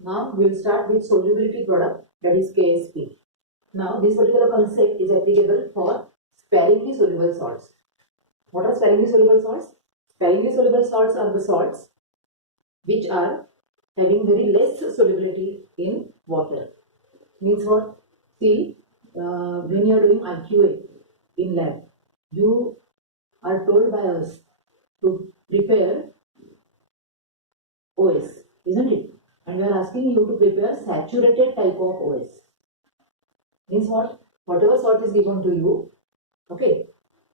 Now we will start with solubility product, that is KSP. Now this particular concept is applicable for sparingly soluble salts. What are sparingly soluble salts? Sparingly soluble salts are the salts which are having very less solubility in water. Means what? See, when you are doing IQA in lab, you are told by us to prepare OS, isn't it? And we are asking you to prepare saturated type of OS. Means what? Whatever salt is given to you, okay,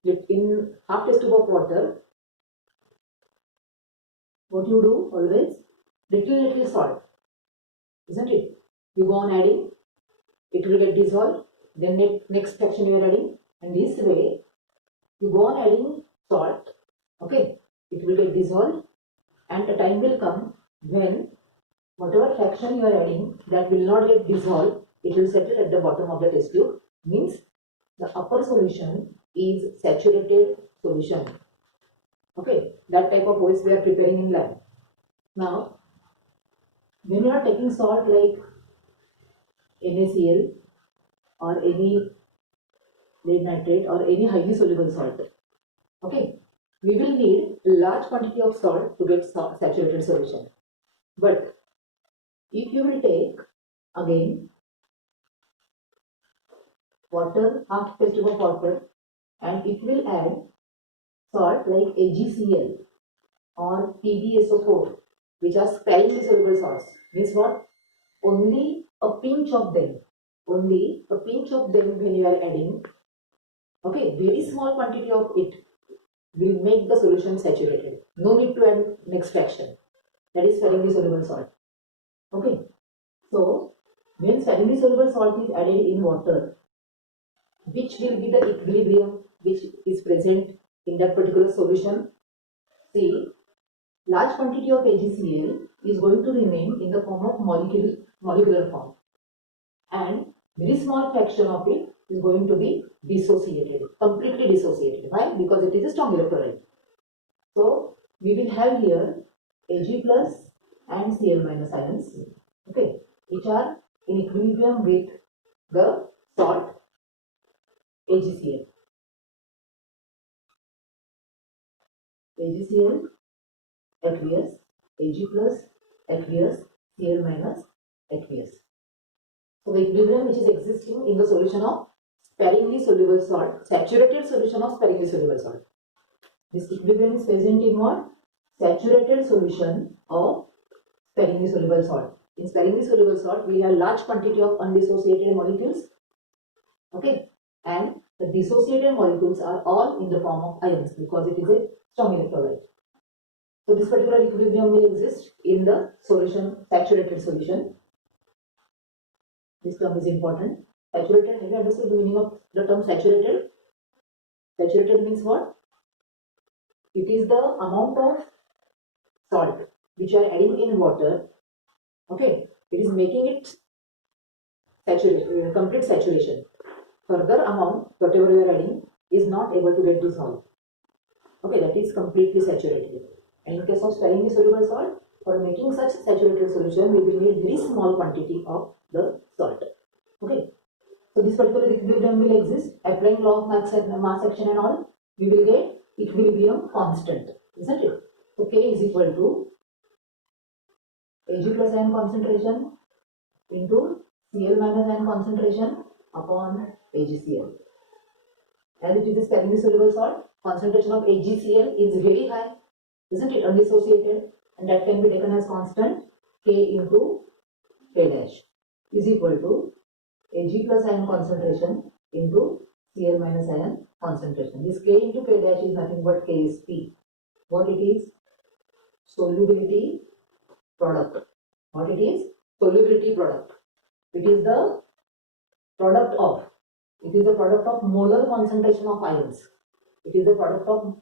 in half test tube of water, what you do always? Little salt, isn't it? You go on adding, it will get dissolved, then next fraction you are adding, and this way you go on adding salt, okay, it will get dissolved, and a time will come when whatever fraction you are adding that will not get dissolved, it will settle at the bottom of the test tube. Means the upper solution is saturated solution. Okay, that type of OS we are preparing in lab. Now, when you are taking salt like NaCl or any lead nitrate or any highly soluble salt, okay, we will need a large quantity of salt to get saturated solution. But if you will take again water, half test tube of water, and it will add salt like AgCl or PbSO4, which are sparingly soluble salts. Means what? Only a pinch of them. Only a pinch of them when you are adding. Okay, very small quantity of it will make the solution saturated. No need to add next fraction. That is sparingly soluble salt. Okay, so when sparingly soluble salt is added in water, which will be the equilibrium which is present in that particular solution? See, large quantity of AgCl is going to remain in the form of molecular form, and very small fraction of it is going to be dissociated, completely dissociated. Why? Because it is a strong electrolyte. So we will have here Ag plus and Cl minus ions, okay, which are in equilibrium with the salt AgCl. AgCl aqueous, Ag plus aqueous, Cl minus aqueous. So the equilibrium which is existing in the solution of sparingly soluble salt, saturated solution of sparingly soluble salt. This equilibrium is present in what? Saturated solution of sparingly soluble salt. In sparingly soluble salt, we have large quantity of undissociated molecules. Okay, and the dissociated molecules are all in the form of ions because it is a strong electrolyte. So this particular equilibrium will exist in the solution, saturated solution. This term is important. Saturated, have you understood the meaning of the term saturated? Saturated means what? It is the amount of salt which you are adding in water. Okay, it is making it saturation, complete saturation. Further amount, whatever you are adding, is not able to get dissolved. Okay, that is completely saturated. And in case of sparingly soluble salt, for making such saturated solution, we will need very small quantity of the salt. Okay, so this particular equilibrium will exist. Applying law of mass action and all, we will get equilibrium constant, isn't it? So K is equal to Ag plus ion concentration into Cl minus ion concentration upon AgCl. As it is a sparingly soluble salt, concentration of AgCl is very high, isn't it? Undissociated, and that can be taken as constant. K into K dash is equal to Ag plus ion concentration into Cl minus ion concentration. This K into K dash is nothing but KSP. What it is? Solubility product. What it is? Solubility product. It is the product of. It is the product of molar concentration of ions. It is the product of,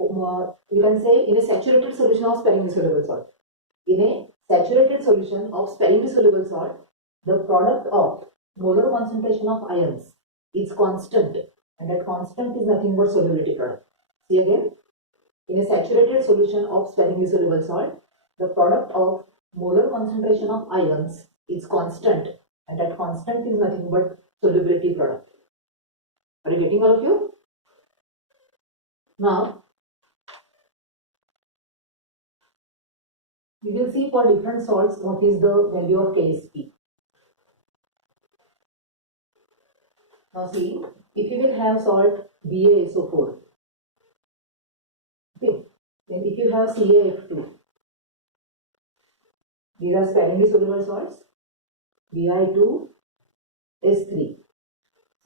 you can say, in a saturated solution of sparingly soluble salt. In a saturated solution of sparingly soluble salt, the product of molar concentration of ions is constant, and that constant is nothing but solubility product. See again, in a saturated solution of sparingly soluble salt, the product of molar concentration of ions is constant, and that constant is nothing but solubility product. Are you getting all of you? Now, we will see for different salts what is the value of KSP. Now see, if you will have salt BaSO4, okay, then if you have CaF2, these are sparingly soluble salts, Bi2S3,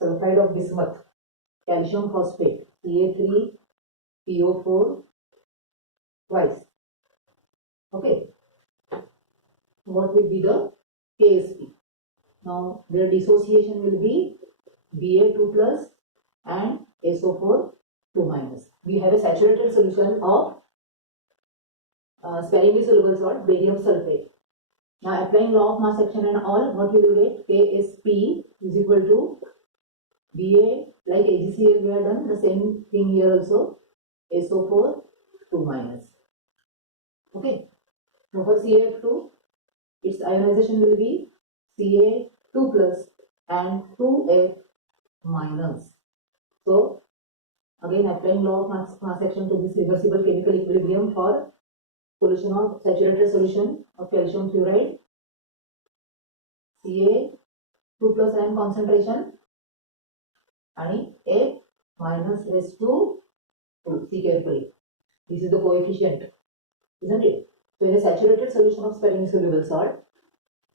sulfide of bismuth, calcium phosphate, Ca3PO4 twice. Okay, what will be the KSP? Now their dissociation will be Ba2 plus and SO4 2 minus. We have a saturated solution of sparingly soluble salt, barium sulfate. Now applying law of mass action and all, what you will get? KSP is equal to Ba, like AgCl we have done the same thing here also, SO4 2 minus. Okay. Now for CaF2, its ionization will be Ca2 plus and 2F minus. So again applying law of mass action to this reversible chemical equilibrium for solution of saturated solution of calcium fluoride, Ca2 plus ion concentration and F minus raised to 2. See carefully. This is the coefficient, isn't it? So in a saturated solution of sparingly soluble salt,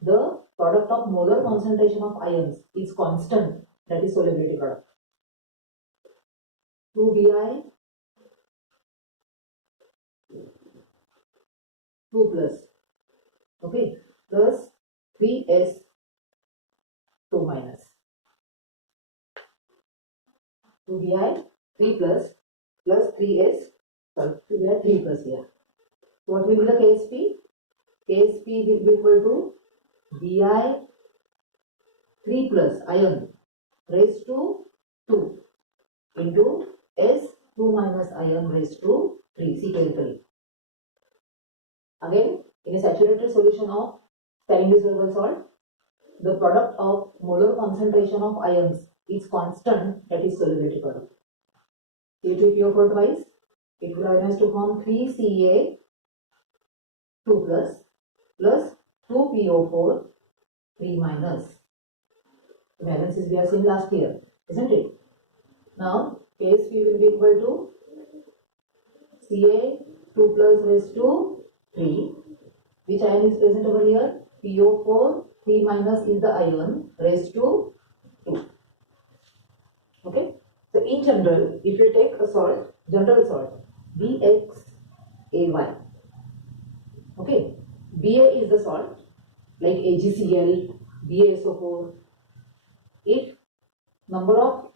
the product of molar concentration of ions is constant, that is solubility product. 2Bi 2 plus, okay, plus 3S 2 minus. 2Bi 3 plus 3S, sorry, 2Bi 3 plus here. So what will be the KSP? KSP will be equal to Bi 3 plus ion raised to 2 into S 2 minus ion raised to 3. See carefully. Again, in a saturated solution of sparingly soluble salt, the product of molar concentration of ions is constant, that is solubility product. Ca2PO4 twice, it will ionize to form 3Ca2 plus 2PO4 3 minus. The balances we have seen last year, isn't it? Now KSP will be equal to Ca2 plus raised to 3. Which ion is present over here? PO4 3 minus is the ion raised to 2. Okay. So in general, if you take a salt, general salt, BXAY. Okay. Ba is the salt, like AgCl, BaSO4. If number of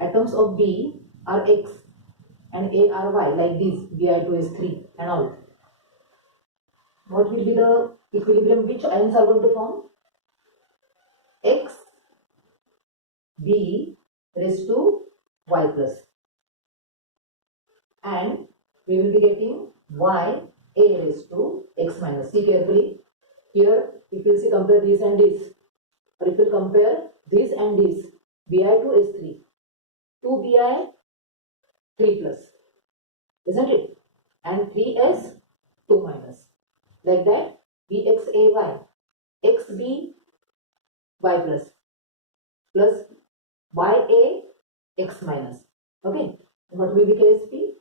atoms of B are X and A are Y, like this, Bi2S3 and all, what will be the equilibrium? Which ions are going to form? X, B raised to Y plus. And we will be getting Y, A raised to X minus. See carefully. Here, if you see compare this and this, or if you compare this and this, Bi2S3, 2Bi 3 plus, isn't it? And 3S 2 minus. Like that, BXAY, XB Y plus YA X minus. Okay. What will be KSP?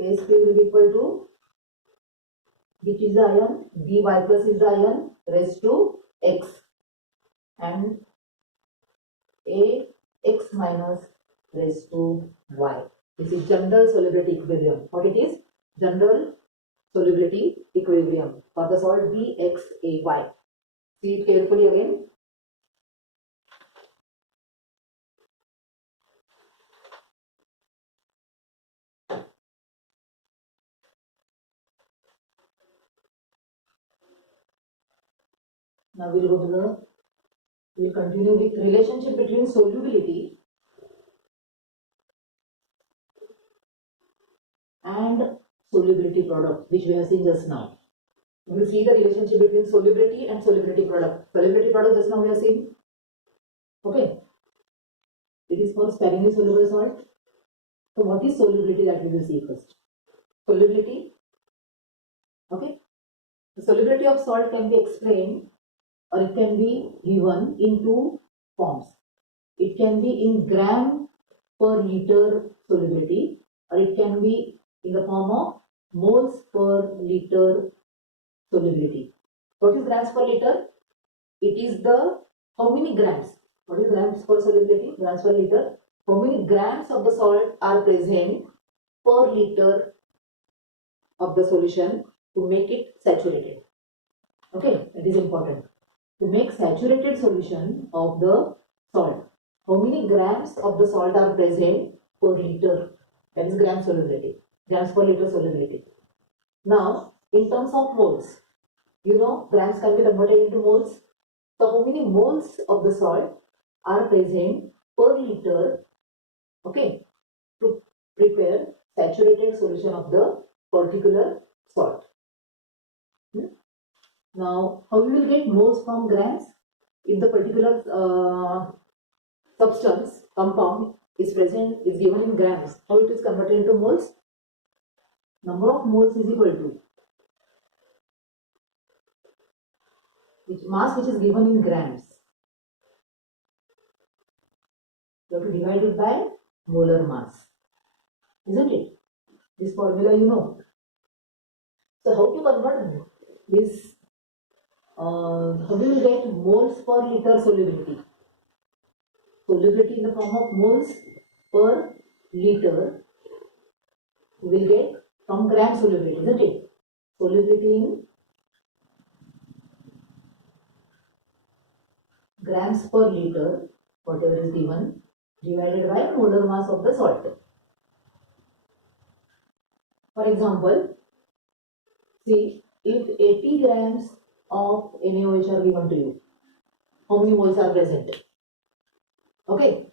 KSP will be equal to, which is the ion? By plus is the ion raised to X and A X minus raised to Y. This is general solubility equilibrium. What it is? General solubility equilibrium for the salt BXAY. See it carefully again. Now we'll continue with relationship between solubility and solubility product, which we have seen just now. We will see the relationship between solubility and solubility product. Solubility product just now we have seen. Okay. It is for sparingly soluble salt. So what is solubility, that we will see first. Solubility. Okay. The solubility of salt can be explained, or it can be given in two forms. It can be in gram per liter solubility, or it can be in the form of moles per liter solubility. What is grams per liter? It is the how many grams. What is grams per solubility? Grams per liter. How many grams of the salt are present per liter of the solution to make it saturated. Okay, that is important. To make saturated solution of the salt, how many grams of the salt are present per liter? That is gram solubility. Grams per liter solubility. Now, in terms of moles, you know grams can be converted into moles. So how many moles of the salt are present per liter, okay, to prepare saturated solution of the particular salt. Now, how we will get moles from grams? If the particular substance, compound is present, is given in grams, how it is converted into moles? Number of moles is equal to which mass which is given in grams. You have to divide it by molar mass, isn't it? This formula you know. So how to convert this? How we will get moles per liter solubility? Solubility in the form of moles per liter we will get from gram solubility, isn't it? Solubility in grams per liter, whatever is given, divided by molar mass of the salt. For example, see, if 80 grams of NaOH are given to you, how many moles are present? Okay.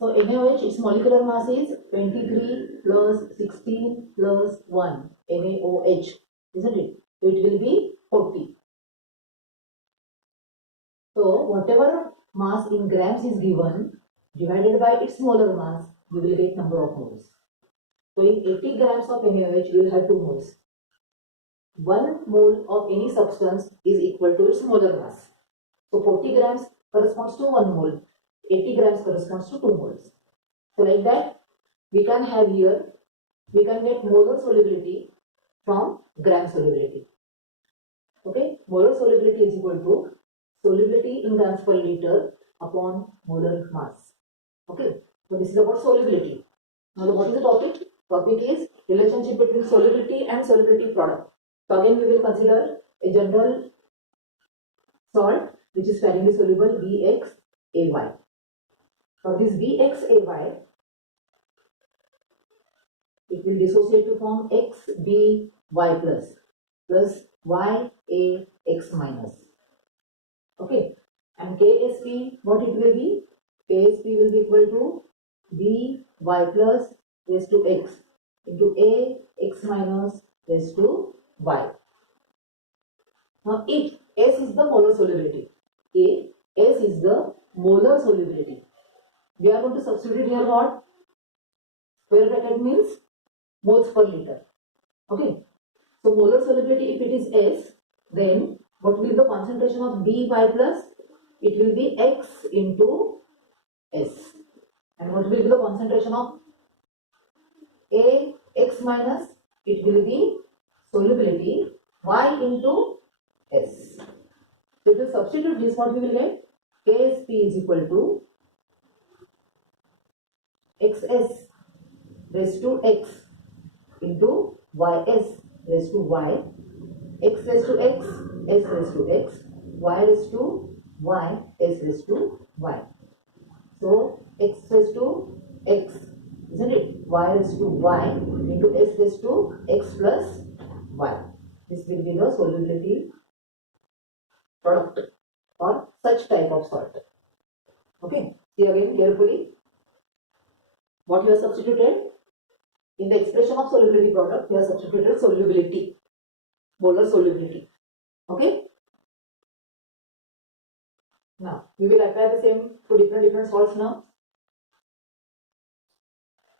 So NaOH, its molecular mass is 23 plus 16 plus 1, NaOH, isn't it? So it will be 40. So whatever mass in grams is given, divided by its molar mass, you will get number of moles. So in 80 grams of NaOH, you will have 2 moles. 1 mole of any substance is equal to its molar mass. So 40 grams corresponds to 1 mole. 80 grams corresponds to 2 moles. So like that, we can have here, we can get molar solubility from gram solubility. Okay, molar solubility is equal to solubility in grams per liter upon molar mass. Okay, so this is about solubility. Now what is the topic? Topic is relationship between solubility and solubility product. So again we will consider a general salt which is sparingly soluble, BXAY. For this BXAY, it will dissociate to form XBY plus YAX minus. Okay, and KSP, what it will be? KSP will be equal to BY plus raised to X into AX minus raised to Y. Now, if S is the molar solubility, S is the molar solubility, we are going to substitute here what? Square bracket means moles per liter. Okay. So molar solubility, if it is S, then what will be the concentration of BY plus? It will be X into S. And what will be the concentration of AX minus? It will be solubility Y into S. So if you substitute this, what we will get? KSP is equal to XS raised to X into YS raised to Y, X raised to X, S raised to X, Y raised to Y, S raised to Y. So X raised to X, isn't it? Y raised to Y into S raised to X plus Y. This will be the solubility product for such type of salt. Okay, see again carefully what you have substituted. In the expression of solubility product, we have substituted solubility, molar solubility. Okay. Now we will apply the same to different salts now.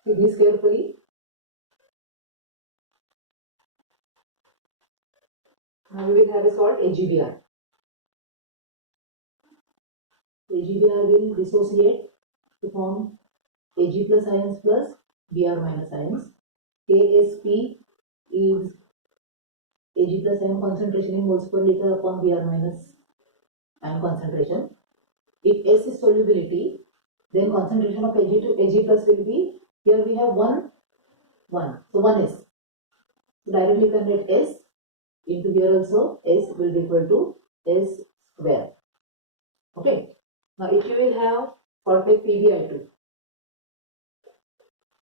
See this carefully. Now we will have a salt AgBr. AgBr will dissociate to form Ag plus ions plus Br minus ions. Ksp is Ag plus ion concentration in moles per liter upon Br minus ion concentration. If S is solubility, then concentration of Ag to Ag plus will be, here we have 1. So 1 S. So directly you can write S into here also S will be equal to S square. Okay. Now if you will have perfect PbI2,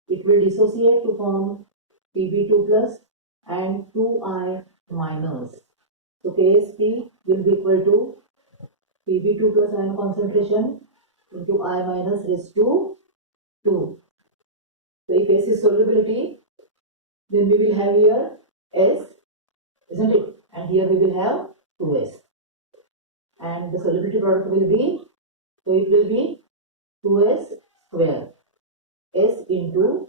it will dissociate to form Pb2 plus and 2I minus. So Ksp will be equal to Pb2 plus ion concentration into I minus raised to 2. So if S is solubility, then we will have here S, isn't it? And here we will have 2S. And the solubility product will be, so it will be 2S square. S into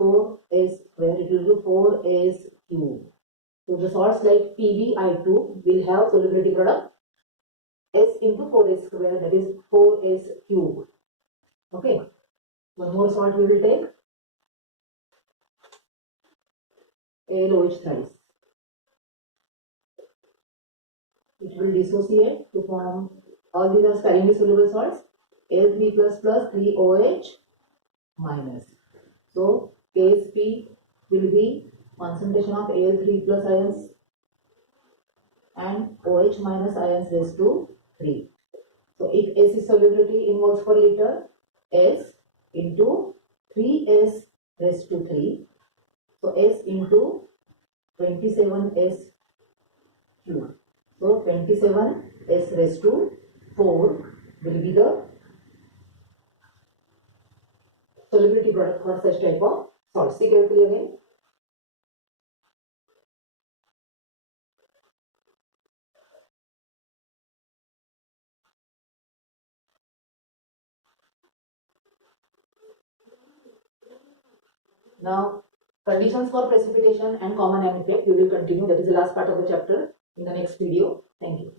4S square, it will be 4S cube. So the salts like PbI2 will have solubility product S into 4S square, that is 4S cube. Okay. One more salt we will take, AlOH thrice. It will dissociate to form, all these are sparingly soluble salts, Al3 plus plus 3OH minus. So Ksp will be concentration of Al3 plus ions and OH minus ions raised to 3. So if S is solubility in moles per liter, S into 3S raised to 3. So S into 27S cube. So 27S raised to 4 will be the solubility product for such type of salts. See carefully again. Now, conditions for precipitation and common effect we will continue. That is the last part of the chapter in the next video. Thank you.